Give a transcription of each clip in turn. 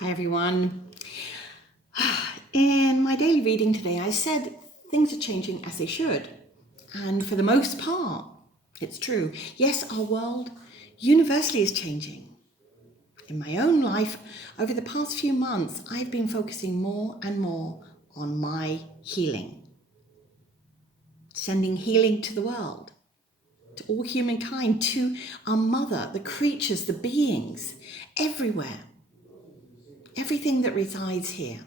Hi everyone. In my daily reading today, I said things are changing as they should. And for the most part, it's true. Yes, our world universally is changing. In my own life, over the past few months, I've been focusing more and more on my healing. Sending healing to the world, to all humankind, to our mother, the creatures, the beings, everywhere. Everything that resides here.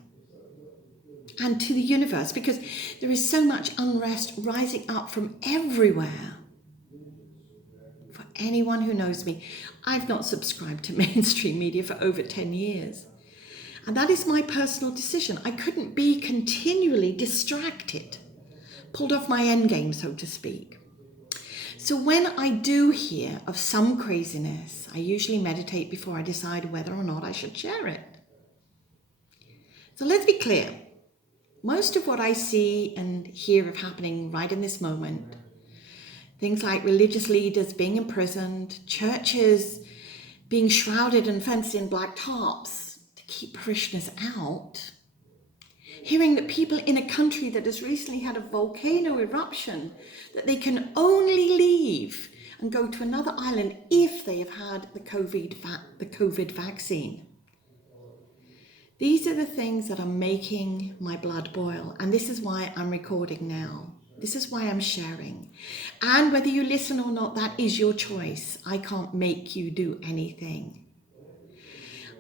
And to the universe, because there is so much unrest rising up from everywhere. For anyone who knows me, I've not subscribed to mainstream media for over 10 years. And that is my personal decision. I couldn't be continually distracted, pulled off my end game, so to speak. So when I do hear of some craziness, I usually meditate before I decide whether or not I should share it. So let's be clear. Most of what I see and hear of happening right in this moment, things like religious leaders being imprisoned, churches being shrouded and fenced in black tarps to keep parishioners out, hearing that people in a country that has recently had a volcano eruption, that they can only leave and go to another island if they have had the COVID vaccine. These are the things that are making my blood boil, and this is why I'm recording now. This is why I'm sharing. And whether you listen or not, that is your choice. I can't make you do anything.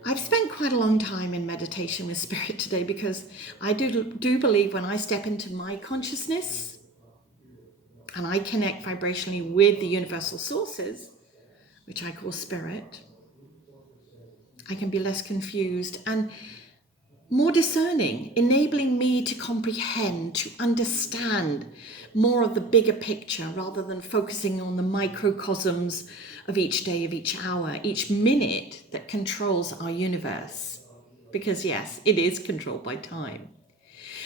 I've spent quite a long time in meditation with Spirit today because I do believe when I step into my consciousness and I connect vibrationally with the universal sources, which I call Spirit, I can be less confused and more discerning, enabling me to comprehend, to understand more of the bigger picture rather than focusing on the microcosms of each day, of each hour, each minute that controls our universe. Because yes, it is controlled by time.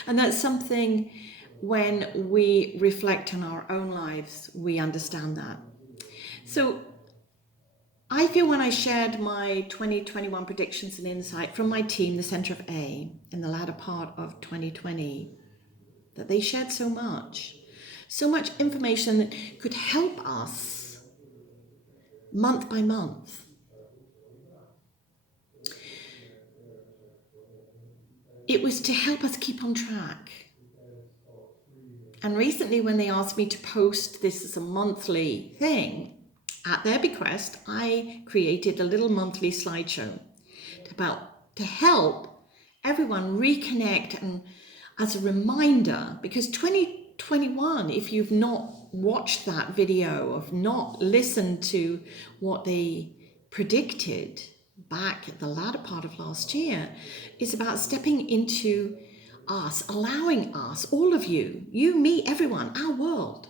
And that's something when we reflect on our own lives, we understand that. So I feel when I shared my 2021 predictions and insight from my team, the Center of A, in the latter part of 2020, that they shared so much information that could help us month by month. It was to help us keep on track. And recently when they asked me to post this as a monthly thing, at their bequest, I created a little monthly slideshow to help everyone reconnect and as a reminder, because 2021, if you've not watched that video, or not listened to what they predicted back at the latter part of last year, is about stepping into us, allowing us, all of you, me, everyone, our world,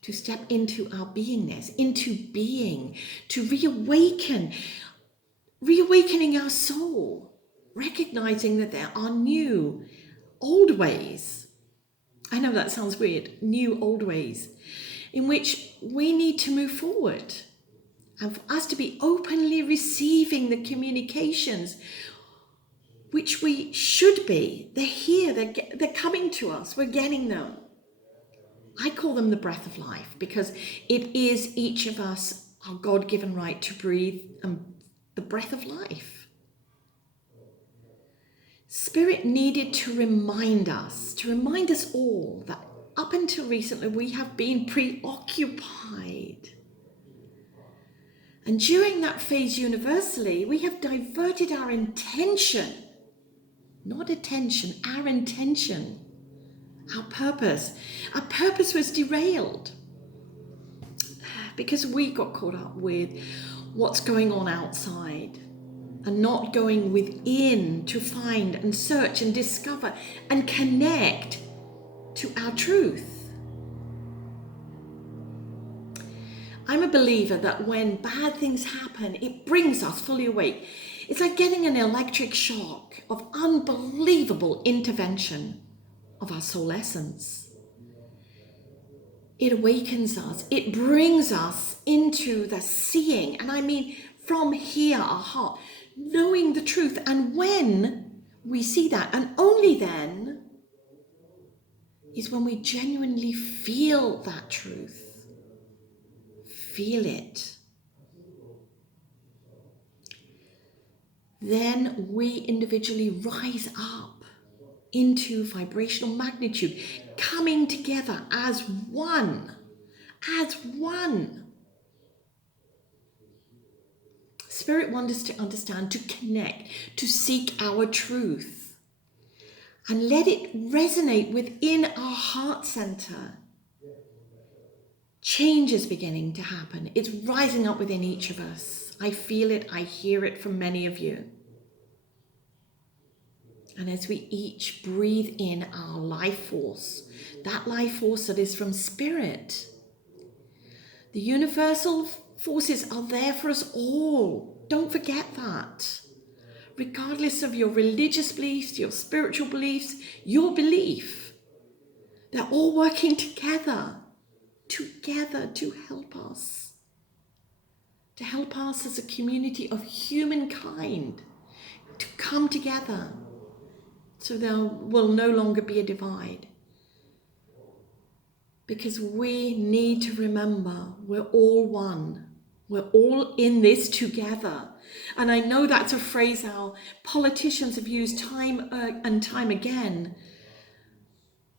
to step into our beingness, into being, to reawakening our soul, recognizing that there are new, old ways. I know that sounds weird, new, old ways in which we need to move forward. And for us to be openly receiving the communications, which we should be. They're here, they're coming to us, we're getting them. I call them the breath of life because it is each of us our God-given right to breathe the breath of life. Spirit needed to remind us all that up until recently we have been preoccupied. And during that phase universally, we have diverted our intention, not attention, our intention. Our purpose was derailed because we got caught up with what's going on outside and not going within to find and search and discover and connect to our truth. I'm a believer that when bad things happen, it brings us fully awake. It's like getting an electric shock of unbelievable intervention of our soul essence. It awakens us. It brings us into the seeing. And I mean from here, our heart, knowing the truth. And when we see that, and only then, is when we genuinely feel that truth. Feel it. Then we individually rise up into vibrational magnitude, coming together as one. As one. Spirit wants us to understand, to connect, to seek our truth, and let it resonate within our heart center. Change is beginning to happen. It's rising up within each of us. I feel it. I hear it from many of you. And as we each breathe in our life force, that life force that is from Spirit, the universal forces are there for us all. Don't forget that. Regardless of your religious beliefs, your spiritual beliefs, your belief, they're all working together to help us as a community of humankind to come together so there will no longer be a divide. Because we need to remember we're all one. We're all in this together. And I know that's a phrase our politicians have used time and time again.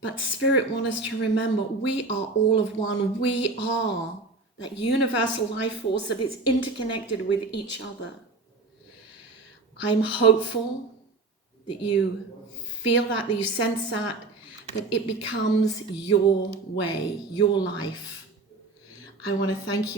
But Spirit wants us to remember we are all of one. We are that universal life force that is interconnected with each other. I'm hopeful that you feel that you sense that it becomes your way, your life. I want to thank you